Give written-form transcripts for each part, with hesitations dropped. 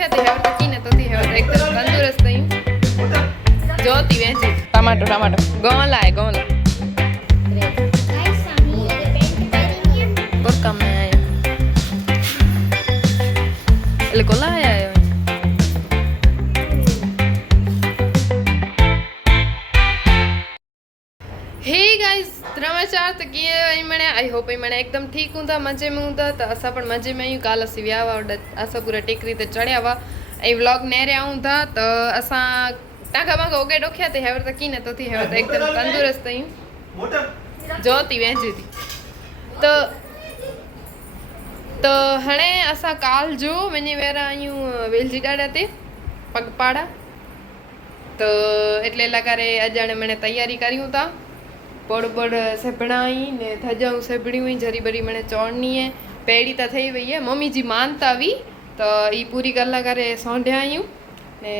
ડોખ્યા તે હવે તો કીને તો થી હવે એકદમ તંદુરસ્ત થઈ જોતી વેચી ટમાટો ટમાટો ગોલા ગોલા por cam में आया એટલે કોલા આયા हे गाइस नमस्कार तो किए आई मैंने आई होप मैंने एकदम ठीक हूँ था मजे में हूँ था तो असा पण मजे में आयूं काल असी व्यावा असा पूरा टेकरी ते चढ़िया वा ए व्लॉग नेरे आऊं था तो असा टाका मांगा ओगे डोख्या ते हेवर तो कीने तो थी हेवर तो एकदम तंदुरुस्त थई जोती वेंजी थी तो हणे असा काल जो वञी वेरा आयूं वेलजी डाड़ा ते पगपाड़ा तो एटले लगारे अजाणे मने तैयारी करियूं था बड़ बड़ सेबणाई ने थजाऊं सेबड़ी हुई जरी बरी मने चोड़नी है पेड़ी तो थई वई है मम्मी जी मानता वी तो ई पूरी कला करे सोंढ्या आयूं ने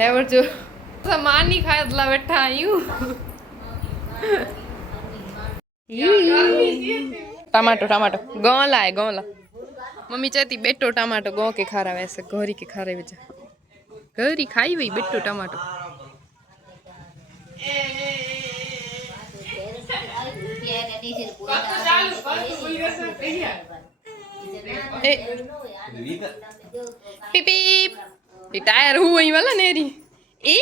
हेवर जो मानी खादला बैठा आयूं टमाटो टमाटो गोला है गोला मम्मी चाहती बेटो टमाटो गो के खारा वैसे गोरी के खारे विच गोरी खाई वही बेटो टमाटो पीपी टायर हुआ ही वाला नेरी ए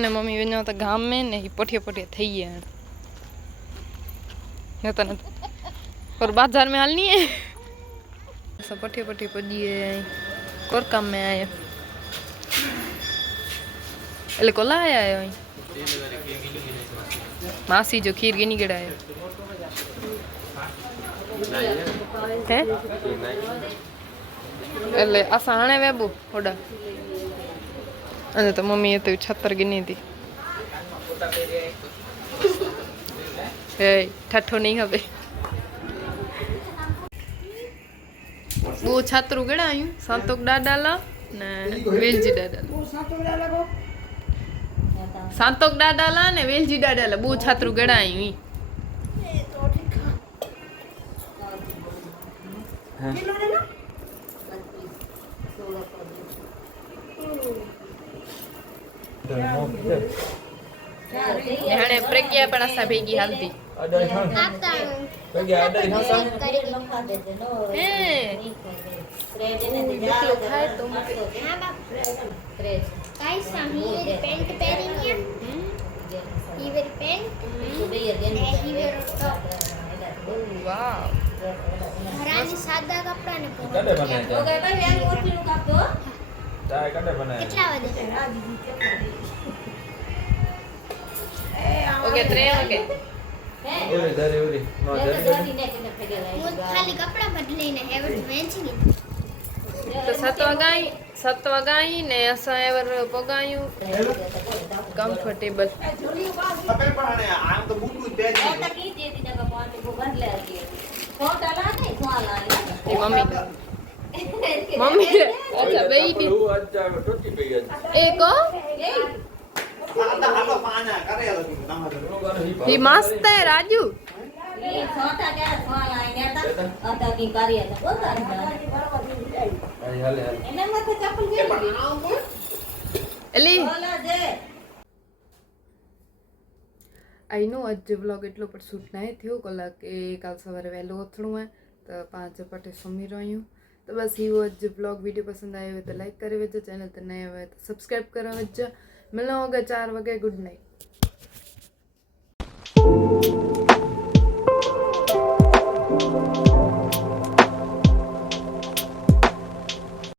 ने मम्मी वञो त गाम में ने पोठिया पोठिया थी है न तो और बाजार में हालनी है सब पोठिया पोठिया पजी है और काम में आए એટલે કોલા આયા માસી જો ખીર ગીની ગડાય હે એટલે આ સાણે વેબુ ઓડા અને તો મમ્મી એ તો 76 ગીની હતી એ ઠઠો નહીં હવે બહુ છાતરું ગણાયું સંતોક દાદાલા ને વેલજી દાદાલા संतोक डाडाला ने वेलजी डाडाला बो छात्रु गड़ाई हणे प्रज्ञा पण असा भेगी हालती खाए तो Guys, he will paint pairing here. He will paint. And he will top. Oh wow. घराने सादा कपड़ा ने कड़े बनाए थे ओके भाई यार और किलो काप दो चाय कड़े बनाए कितना बजे ओके 3 ओके ओरे दरे ओरे नो दरे હું ખાલી કપડા બદલીને હેવર વેચી तो 7 वागाई ने असा एवर पगायूं कंफर्टेबल खपे पण आम तो बूट बूट तेज ऐसा की जेती जगह पहुंच को बदले आके फोटा ला नहीं स्वाला ये मम्मी मम्मी अच्छा बेटी वो अच्छा टोटी पे गया एको आता हालो पाना करे यार तमारो ये मस्त है राजू ये छोटा क्या स्वाला आएंगे था आता की कार्य था बोलता हाले हाले એને માથે ચપ્પલ કેવી एली બોલા જે आई नो आज व्लॉग एटलो पर शूट नहीं थियो कला के काल सवारे वेलो उठणो है तो 5 पटे सुमी रही हूँ तो बस ये आज व्लॉग वीडियो पसंद आयो तो लाइक करे वेजो चैनल ते नया हो तो सब्सक्राइब करो वेजो मिलो होगा 4 वगे गुड नाइट।